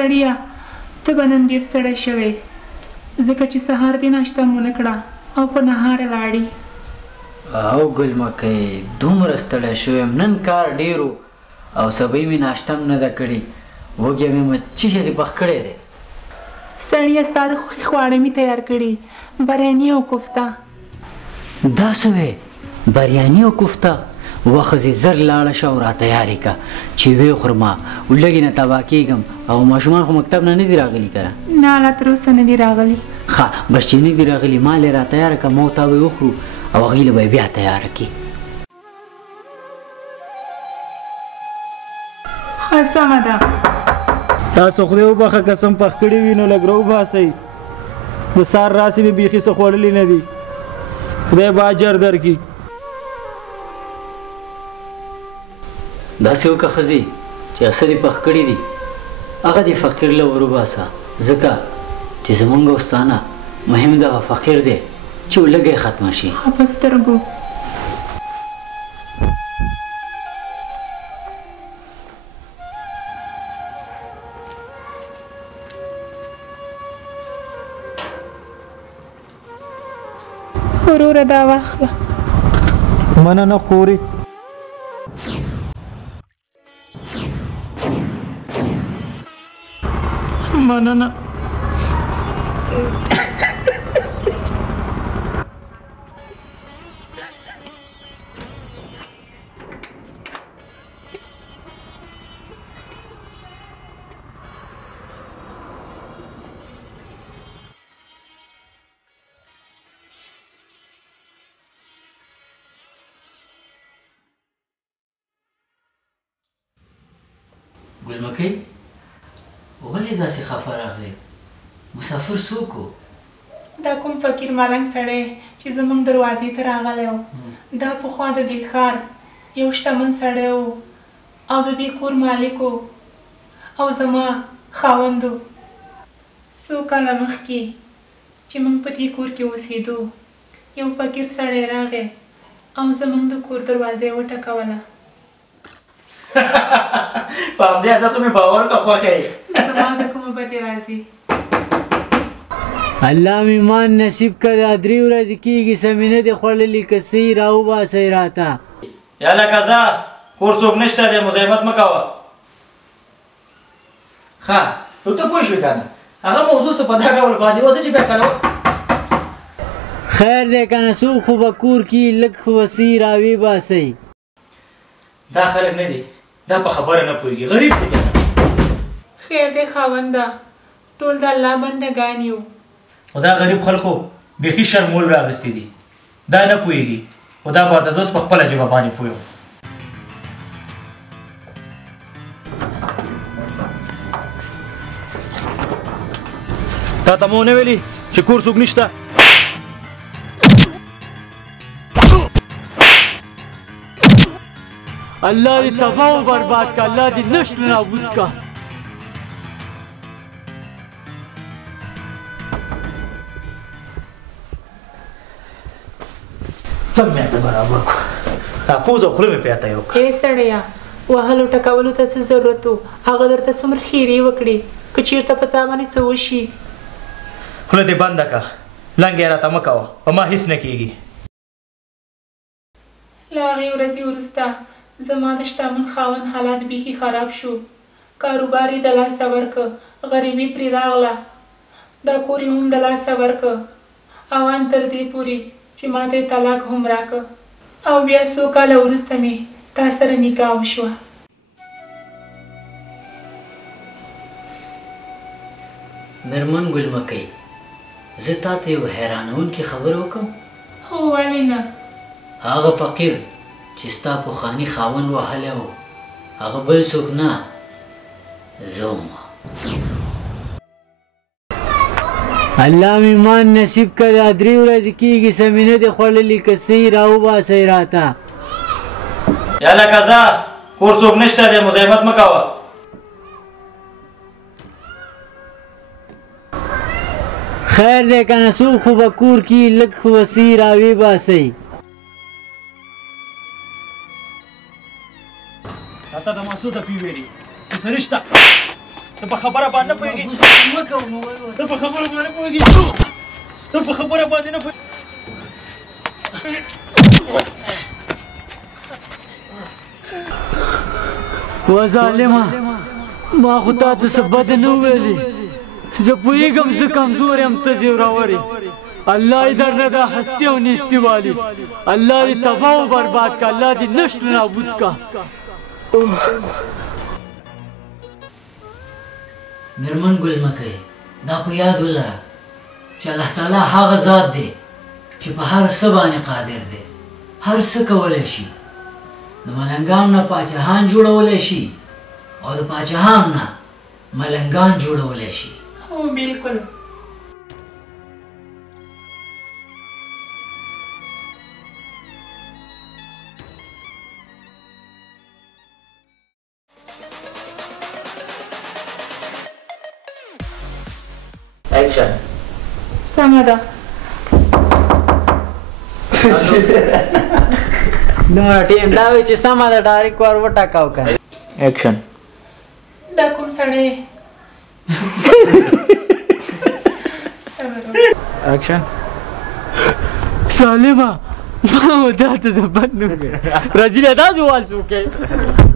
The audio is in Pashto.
ستړیا ته به نن ډېر ستړی شوې ځکه چې سهار دې ناشته مو نه کړه او په نهاره لاړې. او ګل مکۍ دومره ستړی شویم نن کار ډېر و او سبی مې ناشته هم نه ده کړې وږی مې مچي شلې پخ کړی دی. ستړیا ستا د خوښې خواړه مې تیار کړي بریاني او کوفته. دا څه وې بریاني او کوفته؟ وښځې زر لاړه شه او را تیارې که چې ویې خورما لږې نه تباه کېږم او ماشومان خو مکتب نه دي راغلي که نه لا تر اوسه نه دي راغلي. ښه بس چې نه دي راغلي مال یې را تیاره که ما او تا به یې وخورو او هغې له به یې بیا تیاره کړي. ښه سمه ده. تاسو خدای وبخښه قسم پخ کړي وي نو لږ راوباسئ د سهار راسې مې بیخي څه خوړلي نه دي خدای به اجر درکړي. داسې وکړه ښځې چې څه دې پخ کړي دي هغه دې فقیر له ور وباسه ځکه چې زمونږ او ستا نه مهم دغه فقیر دی چې لږه یې ختمه شي. ښه په سترګو. وروره دا واخله. مننه خورې. مننه. ګل مکۍ ولې داسې خفه راغلی مسافر څوک و؟ دا کوم فقیر ملنګ سړی چې زموږ دروازې ته راغلی و دا پخوا د دې ښار یو شتمن سړی و او د دې کور مالک و او زما خاوند و. څو کاله مخکې چې موږ په دې کور کې اوسېدو یو فقیر سړی راغی او زموږ د کور دروازه یې وټکوله. په همدې عادتو مې باور که خوښه یې زما د کومه بدې راځي. الله مې مان نصیب که دا 3 ورځې کېږي سمې نه دې خوړلي که څه یې راوباسئ راته. یاله قضا کور څوک نشته دی مزاحمت مه کوه. ښه نو ته پوه شوې که نه هغه موضوع څه په دا ډول باندې اوس چې بیا کله خیر دی که نه څوک خو به کور کې لږ خو به څه یې راوباسئ. دا خلک نه دي دا په خبره نه پوهېږي غریب دی که نه. خیر دی خاونده ټول د الله بندګان یو. خو دا غریب خلکو بیخي شرمول راغستې دي دا نه پوهېږي خو دا ورته زه اوس په خپله ژبه باندې پوه یم. تا ته مو ونه ویلي چې کور څوک نشته؟ الله دې تباه و برباد که الله دې نشت نابود که. سم مې ته برابر کړو دا پوز او خوله مې په اته یې وکړه. ای سړیه وهلو ټکولو ته څه ضرورت و هغه درته څومره ښېرې وکړې که چېرته په تا باندې څه وشي. خوله دې بنده که لنګ یې راته مه کوه په ما هېڅ نه کېږي. له هغې ورځې وروسته زما د شتمن خاوند حالات بیخي خراب شو. کاروبار یې د لاسه ورکه غریبي پرې راغله دا کور یې هم د لاسه ورکه او ان تر دې پورې چې ما ته یې طلاق هم راکه او بیا څو کاله وروسته مې تا سره نکاح وشوه. مېرمن ګل مکۍ زه تا ته یو حیرانوونکې خبره وکړم. هو ولې نه؟ هغه فقیر چې ستا پخواني خاوند وهلی و هغه بل څوک نه زه وم. الله مې مان نصیب که دا 3 ورځې کېږي سمې نه دې خوړلي که څه یې راوباسئ راته. یاله قضا کور څوک نشته دی مزاحمت مه کوه. خیر دی که نه څوک خو به کور کې لږ خو به څه یې راوباسئ. راته د مسعود اپې ویلي چې څه نشته ته په خبره باندې نه پوهېږې ته په خبره باندې نه پوهېږې ته په خبره باندې نه پوهېږې و ظالمه ما خو تا ته څه بد نه وویلې زه پوهېږم زه کمزور یم ته زیوراور یې الله یې درنه دا هستي او نیستي والي الله دې تباه و برباد که الله دې نشت نابود که میرمن ګل مه کوې دا په یاد ولره چې الله تعالی هغه ذات دی چې په هر څه باندې قادر دی هر څه کولی شي د ملنګانو نه پاچاهان جوړولی شي او د پاچاهانو نه ملنګان جوړولی شي هو بالکل Action. سمه ده نو ټیم دا وی چې سمه ده ډایرک ور وټاکاو که Action. دا کوم سړی سمه ده Action. سالمه ما دا ته زه بد نه وکړې راځي دا ځوال څوک